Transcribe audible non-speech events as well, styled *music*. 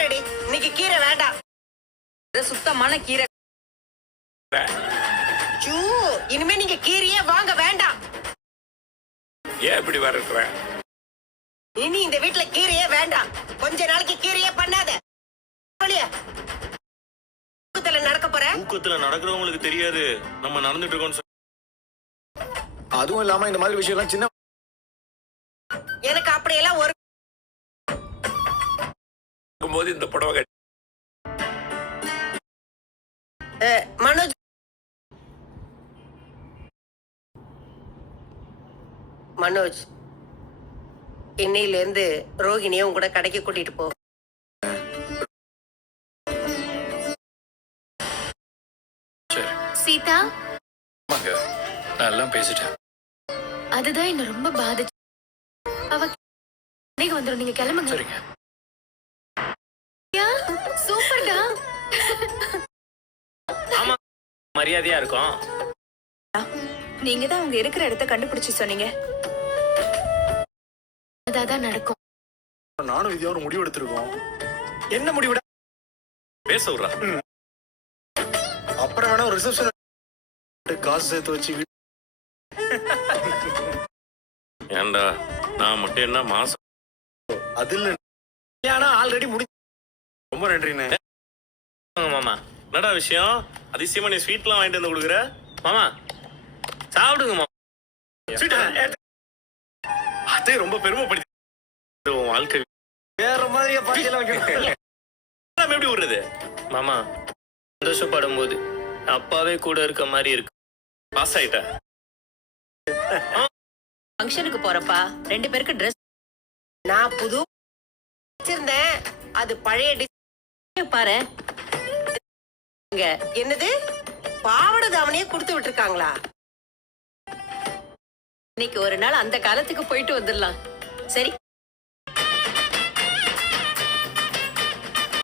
இன்னைக்கு கீரை வேண்டாம் இது சுத்தமான கீரை. சூ இனிமே நீங்க கீரையே வாங்க வேண்டாம். ஏன் இப்படி வரட்டுற இனி இந்த வீட்ல கீரையே வேண்டாம். கொஞ்ச நாளைக்கு கீரையே பண்ணாத. தூக்கத்துல நடக்க போற? தூக்கத்துல நடக்கிறவங்களுக்கு தெரியாது. நம்ம நடந்துட்டு இருக்கோம்னு சொல்லி அதுவும் இல்லாம இந்த மாதிரி விஷயம்லாம் சின்ன எனக்கு அப்படியெல்லாம் ஒரு போது இந்த புடவை கட்டி மனோஜ் மனோஜ் இன்னையில இருந்து ரோகிணியை உங்க கூட கடைக்கு கூட்டிட்டு போ. சீதா? ஆமாங்க. நான் எல்லாம் பேசிட்டேன். அதுதான் என்ன ரொம்ப பாதிச்சு. அவ இன்னைக்கு வந்துடும் நீங்க கிளம்புங்க. சரிங்க. மரியாதையா இருக்கும். நீங்க தான் அவங்க இருக்கிற இடத்த கண்டுபிடிச்சு சொன்னீங்க. அதான் நடக்கும். நானும் விதியா ஒரு முடிவு எடுத்திருக்கோம். என்ன முடிவு பேச விடுறா. அப்புறம் வேணா ஒரு ரிசப்ஷன் காசு சேர்த்து வச்சு ஏன்டா நான் மட்டும் என்ன மாசம் அது இல்ல. ஆல்ரெடி முடி ரொம்ப நன்றிண்ணே. மாமா என்னடா விஷயம்? அதிசயமா நீ ஸ்வீட்லாம் வாங்கிட்டு வந்து கொடுக்குற? மாமா சாப்பிடுங்க மாமா. அதே ரொம்ப பெருமைப்படுத்தி உன் வாழ்க்கை. வேற மாதிரியா *laughs* நம்ம எப்படி விடுறது? மாமா சந்தோஷப்படும் போது அப்பாவே கூட இருக்க மாதிரி இருக்கு. பாஸ் ஆயிட்ட? ஃபங்க்ஷனுக்கு போறப்பா ரெண்டு பேருக்கு ட்ரெஸ் நான் புது வச்சிருந்தேன். அது பழைய டிசைன் பாரு என்னது? பாவாடை தாவணிய கொடுத்து விட்டுருக்காங்களா? இன்னைக்கு ஒரு நாள் அந்த காலத்துக்கு போயிட்டு வந்துடலாம். சரி.